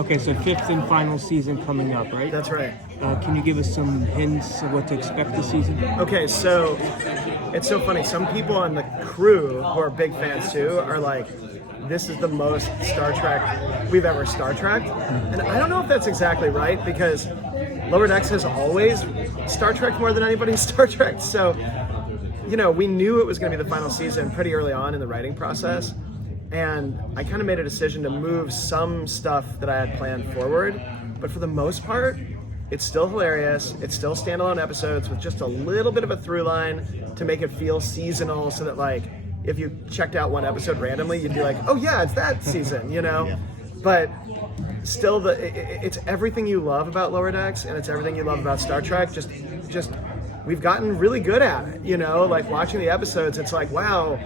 Okay, so fifth and final season coming up, right? That's right. Can you give us some hints of what to expect this season? Okay, so it's so funny. Some people on the crew who are big fans too are like, this is the most Star Trek we've ever Star Trekked. And I don't know if that's exactly right, because Lower Decks has always Star Trek more than anybody Star Trek. So, you know, we knew it was going to be the final season pretty early on in the writing process. And I kind of made a decision to move some stuff that I had planned forward. But for the most part, it's still hilarious. It's still standalone episodes with just a little bit of a through line to make it feel seasonal, so that, like, if you checked out one episode randomly, you'd be like, oh yeah, it's that season, you know? Yeah. But still, it's everything you love about Lower Decks, and it's everything you love about Star Trek. Just we've gotten really good at it, you know? Like, watching the episodes, it's like, wow,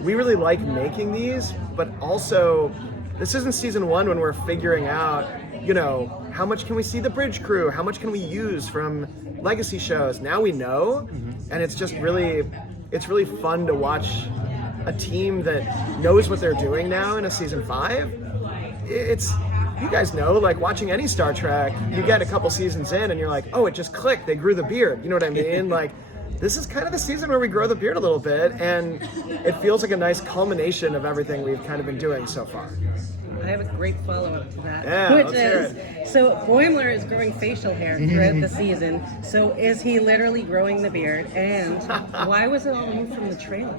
we really like making these, but also, this isn't season one when we're figuring out, you know, how much can we see the bridge crew? How much can we use from legacy shows? Now we know, and it's just really, it's really fun to watch a team that knows what they're doing now in a season 5. It's, you guys know, like, watching any Star Trek, you get a couple seasons in and you're like, oh, it just clicked, they grew the beard, you know what I mean? Like, this is kind of the season where we grow the beard a little bit, and it feels like a nice culmination of everything we've kind of been doing so far. I have a great follow-up to that, yeah, which is, so Boimler is growing facial hair throughout the season. So is he literally growing the beard? And why was it all removed from the trailer?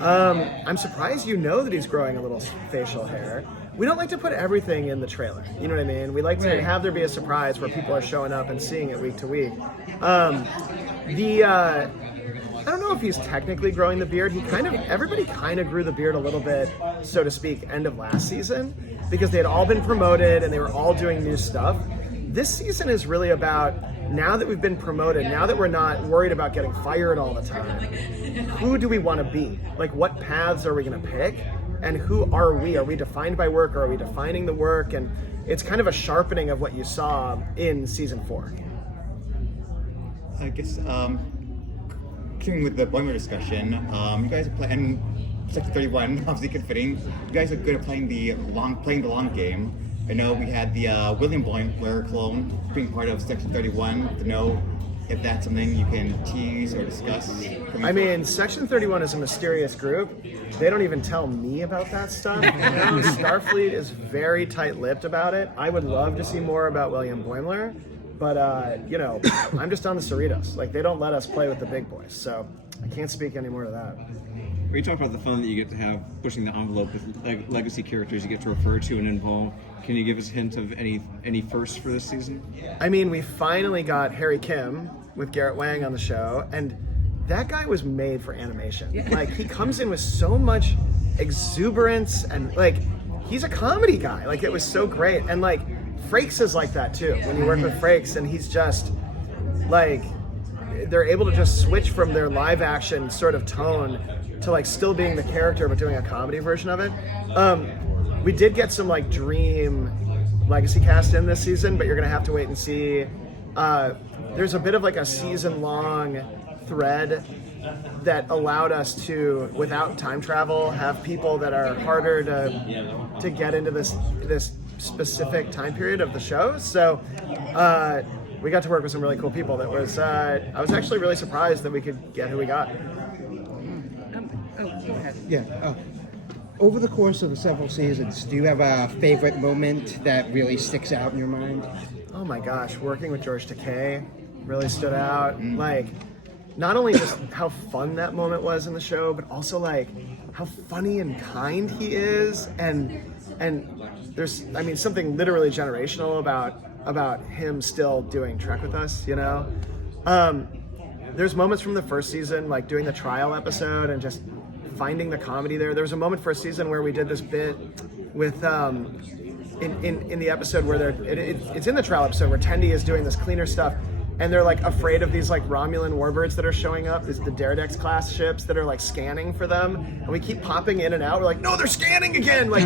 I'm surprised you know that he's growing a little facial hair. We don't like to put everything in the trailer, you know what I mean? We like to have there be a surprise where people are showing up and seeing it week to week. I don't know if he's technically growing the beard. Everybody kind of grew the beard a little bit, so to speak, end of last season, because they had all been promoted and they were all doing new stuff. This season is really about, now that we've been promoted, now that we're not worried about getting fired all the time, who do we want to be? Like, what paths are we going to pick? And who are we? Are we defined by work, or are we defining the work? And it's kind of a sharpening of what you saw in season 4. I guess, continuing with the Boimler discussion, you guys are playing Section 31, obviously confitting. You guys are good at playing the long game. I know we had the William Boimler clone being part of Section 31. To know if that's something you can tease or discuss. I mean, Section 31 is a mysterious group. They don't even tell me about that stuff. You know, Starfleet is very tight-lipped about it. I would love to see more about William Boimler. But, you know, I'm just on the Cerritos. Like, they don't let us play with the big boys, so I can't speak any more to that. We talked about the fun that you get to have pushing the envelope with legacy characters you get to refer to and involve. Can you give us a hint of any firsts for this season? I mean, we finally got Harry Kim with Garrett Wang on the show, and that guy was made for animation. Yeah. Like, he comes in with so much exuberance, and, like, he's a comedy guy. Like, it was so great. And, like, Frakes is like that too. When you work with Frakes, and he's just like, they're able to just switch from their live action sort of tone to, like, still being the character but doing a comedy version of it. We did get some, like, dream legacy cast in this season, but you're gonna have to wait and see. There's a bit of, like, a season-long thread that allowed us to, without time travel, have people that are harder to get into this specific time period of the show. So we got to work with some really cool people. That was I was actually really surprised that we could get who we got. Go ahead. Yeah. Over the course of the several seasons, do you have a favorite moment that really sticks out in your mind? Oh my gosh, working with George Takei really stood out. Like, not only just how fun that moment was in the show, but also, like, how funny and kind he is, and there's, I mean, something literally generational about him still doing Trek with us, you know? There's moments from the first season, like doing the trial episode and just finding the comedy there. There was a moment first season where we did this bit with, in the episode where it's in the trial episode where Tendi is doing this cleaner stuff, and they're, like, afraid of these, like, Romulan warbirds that are showing up, the Daredex class ships that are, like, scanning for them, and we keep popping in and out. We're like, no, they're scanning again! Like,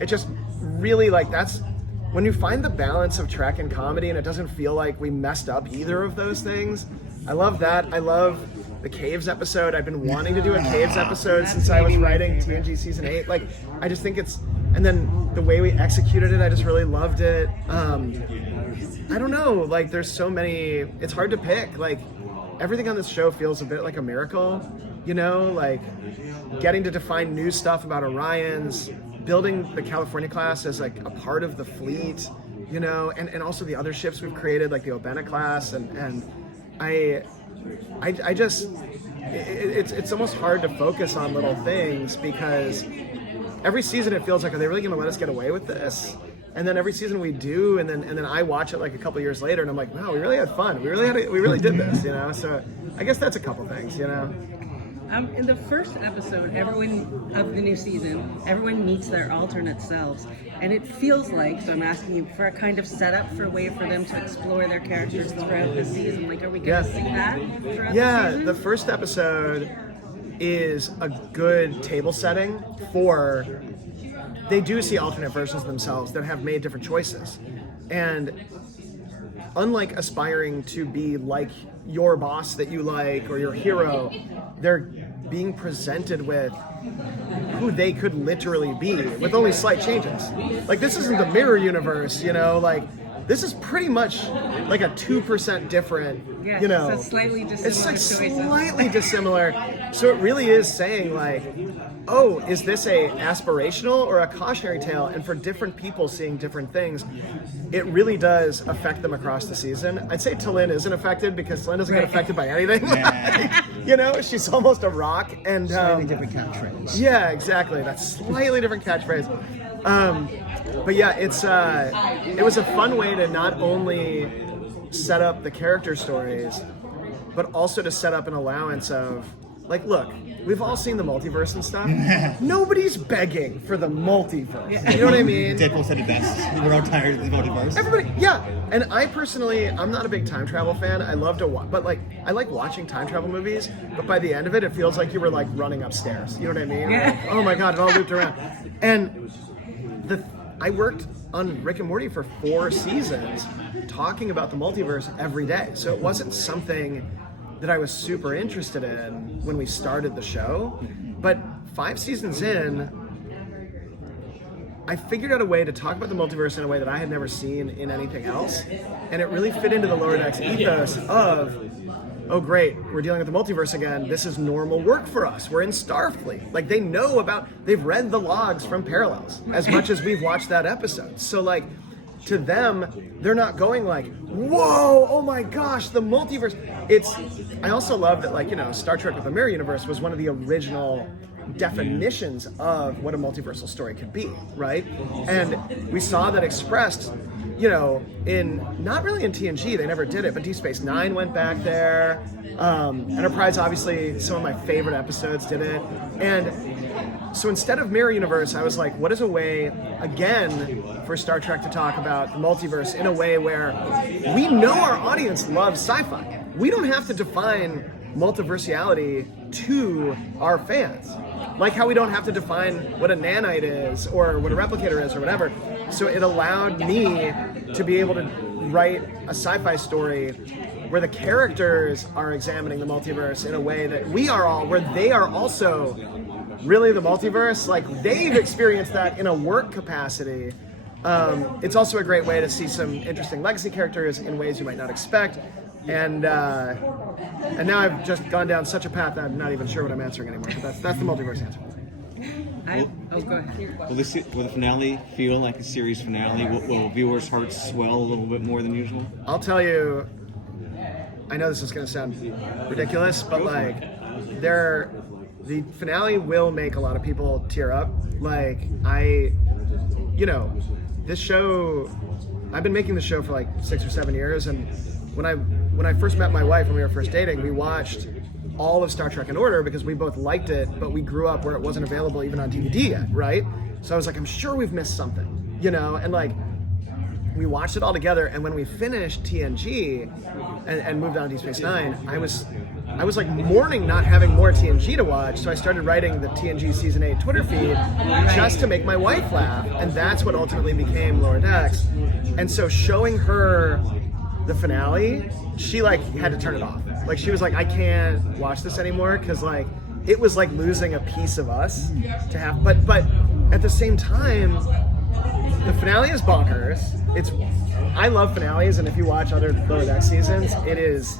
it just really, like, that's when you find the balance of Trek and comedy, and it doesn't feel like we messed up either of those things. I love that. I love the Caves episode. I've been wanting to do a Caves episode since I was writing TNG season 8. Like, I just think it's And then the way we executed it, I just really loved it. I don't know, like there's so many, it's hard to pick. Like everything on this show feels a bit like a miracle, you know, like getting to define new stuff about Orions, building the California class as like a part of the fleet, you know, and also the other ships we've created, like the Obena class, and I just, it's almost hard to focus on little things because every season it feels like, are they really going to let us get away with this? And then every season we do, and then I watch it like a couple years later, and I'm like, wow, we really had fun. We really did this, you know. So I guess that's a couple things, you know. In the first episode, everyone of the new season, everyone meets their alternate selves, and it feels like, so I'm asking you for a kind of setup for a way for them to explore their characters throughout the season. Like, are we going to see that throughout the season? The first episode is a good table setting for. They do see alternate versions of themselves that have made different choices, and unlike aspiring to be like your boss that you like or your hero, they're being presented with who they could literally be with only slight changes. Like this isn't the mirror universe, you know, like this is pretty much like a 2% different, you know. It's slightly dissimilar. It's like slightly dissimilar. So it really is saying like, oh, is this a aspirational or a cautionary tale? And for different people seeing different things, it really does affect them across the season. I'd say Talin isn't affected because Talin doesn't get affected by anything. Yeah. You know, she's almost a rock. And Slightly different catchphrase. yeah, exactly. That's slightly different catchphrase. But yeah, it was a fun way to not only set up the character stories, but also to set up an allowance of, like, look, we've all seen the multiverse and stuff. Nobody's begging for the multiverse. You know what I mean? Deadpool said it best. We're all tired of the multiverse. Everybody, yeah. And I personally, I'm not a big time travel fan. I love to watch, but like, I like watching time travel movies, but by the end of it, it feels like you were like running upstairs. You know what I mean? Yeah. Like, oh my God, it all looped around. And I worked on Rick and Morty for 4 seasons talking about the multiverse every day. So it wasn't something that I was super interested in when we started the show. But 5 seasons in, I figured out a way to talk about the multiverse in a way that I had never seen in anything else. And it really fit into the Lower Decks ethos of, oh great, we're dealing with the multiverse again. This is normal work for us. We're in Starfleet. Like they've read the logs from Parallels as much as we've watched that episode. So like, to them, they're not going like, whoa, oh my gosh, the multiverse. I also love that, like, you know, Star Trek with the Mirror Universe was one of the original definitions of what a multiversal story could be, right? And we saw that expressed, you know, not really in TNG, they never did it, but Deep Space Nine went back there. Enterprise, obviously, some of my favorite episodes did it. And so instead of Mirror Universe, I was like, what is a way, again, for Star Trek to talk about the multiverse in a way where we know our audience loves sci-fi. We don't have to define multiversality to our fans. Like how we don't have to define what a nanite is or what a replicator is or whatever. So it allowed me to be able to write a sci-fi story where the characters are examining the multiverse in a way that where they are also really the multiverse. Like they've experienced that in a work capacity. It's also a great way to see some interesting legacy characters in ways you might not expect. And now I've just gone down such a path that I'm not even sure what I'm answering anymore. But that's the multiverse answer. Go ahead. Will the finale feel like a series finale? Will viewers' hearts swell a little bit more than usual? I'll tell you, I know this is going to sound ridiculous, but like, the finale will make a lot of people tear up. Like, this show, I've been making the show for like 6 or 7 years, and when I first met my wife, when we were first dating, we watched all of Star Trek in order because we both liked it, but we grew up where it wasn't available even on DVD yet, right? So I was like, I'm sure we've missed something, you know? And like, we watched it all together, and when we finished TNG and moved on to Deep Space Nine, I was like mourning not having more TNG to watch, so I started writing the TNG Season 8 Twitter feed just to make my wife laugh, and that's what ultimately became Lower Decks. And so showing her the finale, she like had to turn it off. Like she was like, I can't watch this anymore because like it was like losing a piece of us to have. But at the same time, the finale is bonkers. I love finales, and if you watch other Lower Decks seasons, it is,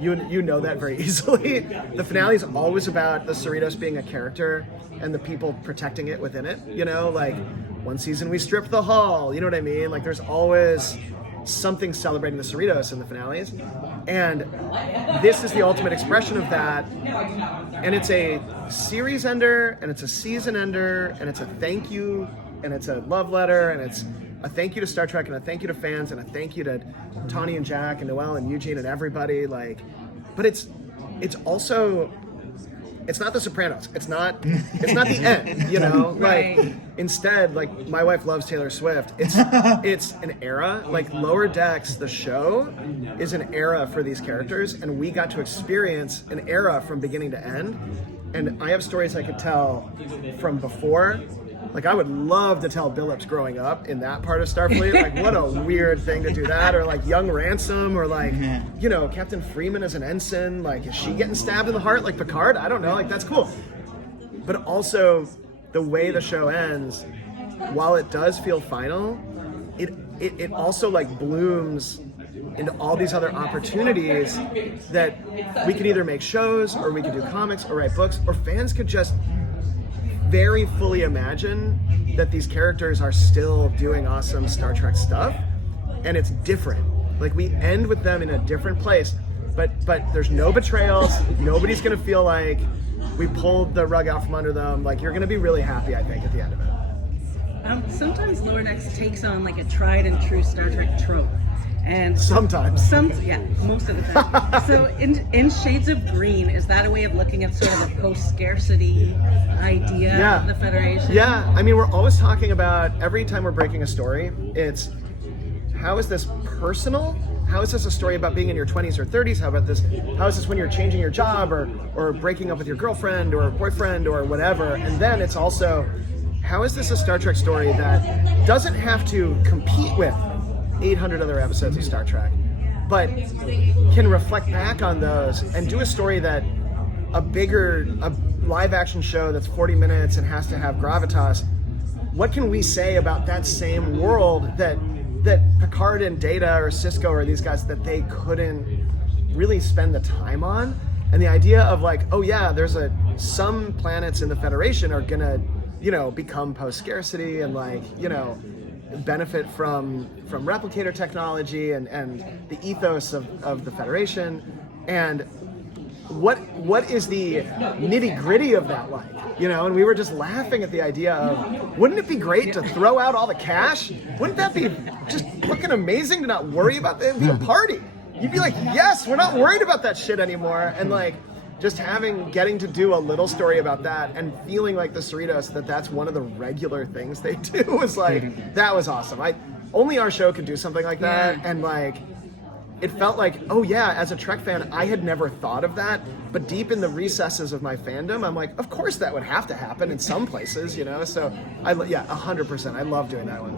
you know that very easily. The finale is always about the Cerritos being a character and the people protecting it within it. You know, like one season we stripped the hall. You know what I mean? Like there's always something celebrating the Cerritos in the finales, and this is the ultimate expression of that. And it's a series ender, and it's a season ender, and it's a thank you, and it's a love letter, and it's a thank you to Star Trek, and a thank you to fans, and a thank you to Tawny and Jack and Noelle and Eugene and everybody. Like, but it's also, it's not The Sopranos. It's not the end. You know, Right. like instead, like my wife loves Taylor Swift. It's an era. Like Lower Decks, the show, is an era for these characters, and we got to experience an era from beginning to end. And I have stories I could tell from before. Like, I would love to tell Billups growing up in that part of Starfleet. Like, what a weird thing to do that. Or, like, young Ransom. Or, like, you know, Captain Freeman as an ensign. Like, is she getting stabbed in the heart like Picard? I don't know. Like, that's cool. But also, the way the show ends, while it does feel final, it also, like, blooms into all these other opportunities that we could either make shows, or we could do comics, or write books, or fans could just very fully imagine that these characters are still doing awesome Star Trek stuff, and it's different. Like, we end with them in a different place, but there's no betrayals. Nobody's gonna feel like we pulled the rug out from under them. Like, you're gonna be really happy, I think, at the end of it. Sometimes Lower Decks takes on like a tried and true Star Trek trope. And Sometimes. Most of the time. So in Shades of Green, is that a way of looking at sort of a post-scarcity idea of the Federation? Yeah, I mean, we're always talking about, every time we're breaking a story, it's, how is this personal? How is this a story about being in your 20s or 30s? How is this when you're changing your job or breaking up with your girlfriend or boyfriend or whatever? And then it's also, how is this a Star Trek story that doesn't have to compete with 800 other episodes of Star Trek, but can reflect back on those and do a story that a live action show that's 40 minutes and has to have gravitas, what can we say about that same world that Picard and Data or Cisco or these guys, that they couldn't really spend the time on? And the idea of like, oh yeah, there's some planets in the Federation are gonna, you know, become post-scarcity and like, you know, benefit from replicator technology and the ethos of the Federation, and what is the nitty-gritty of that like, you know? And we were just laughing at the idea of, wouldn't it be great to throw out all the cash? Wouldn't that be just fucking amazing to not worry about that? It'd be a party. You'd be like, yes, we're not worried about that shit anymore. And like, just getting to do a little story about that and feeling like the Cerritos, that's one of the regular things they do, was like, that was awesome. Only our show could do something like that. And like, it felt like, oh yeah, as a Trek fan, I had never thought of that, but deep in the recesses of my fandom, I'm like, of course that would have to happen in some places, you know? So 100%. I love doing that one.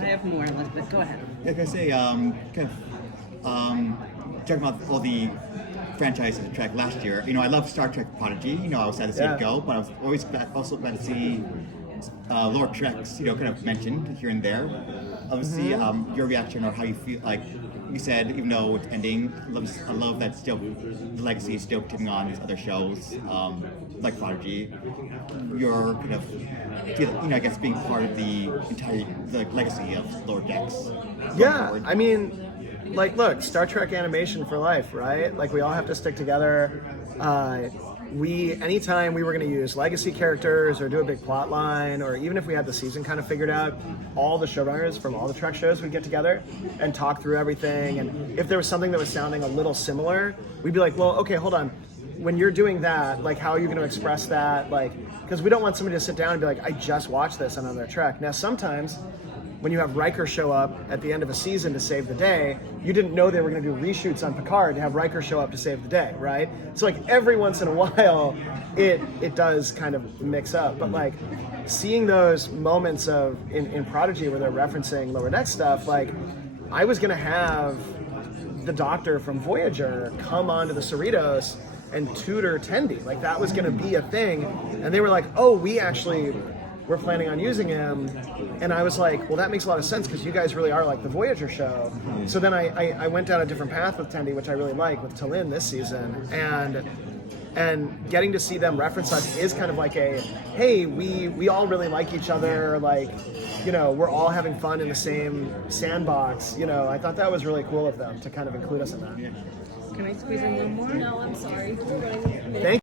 I have more, Elizabeth. Go ahead. Yeah, like I say, talking about all the franchises of Trek last year, you know, I love Star Trek Prodigy. You know, I was sad to see it go, but I was always also glad to see Lower Treks, you know, kind of mentioned here and there. Obviously, your reaction or how you feel, like you said, even though it's ending, I love that still the legacy is still continuing on these other shows, like Prodigy. You're kind of, you know, I guess being part of the entire legacy of Lower Decks. Yeah, I mean, like, look, Star Trek animation for life, right? Like, we all have to stick together. Anytime we were going to use legacy characters or do a big plot line, or even if we had the season kind of figured out, all the showrunners from all the Trek shows would get together and talk through everything. And if there was something that was sounding a little similar, we'd be like, well, okay, hold on. When you're doing that, like, how are you going to express that? Like, because we don't want somebody to sit down and be like, I just watched this on another Trek. Now, sometimes when you have Riker show up at the end of a season to save the day, you didn't know they were going to do reshoots on Picard to have Riker show up to save the day, right? So like every once in a while, it does kind of mix up. But like seeing those moments of in Prodigy where they're referencing Lower Deck stuff, like I was going to have the Doctor from Voyager come onto the Cerritos and tutor Tendi. Like that was going to be a thing. And they were like, oh, we're planning on using him. And I was like, well, that makes a lot of sense because you guys really are like the Voyager show. So then I went down a different path with Tendi, which I really like, with Talin this season. And getting to see them reference us is kind of like a, hey, we all really like each other, like, you know, we're all having fun in the same sandbox. You know, I thought that was really cool of them to kind of include us in that. Can I squeeze in one more? No, I'm sorry. Thank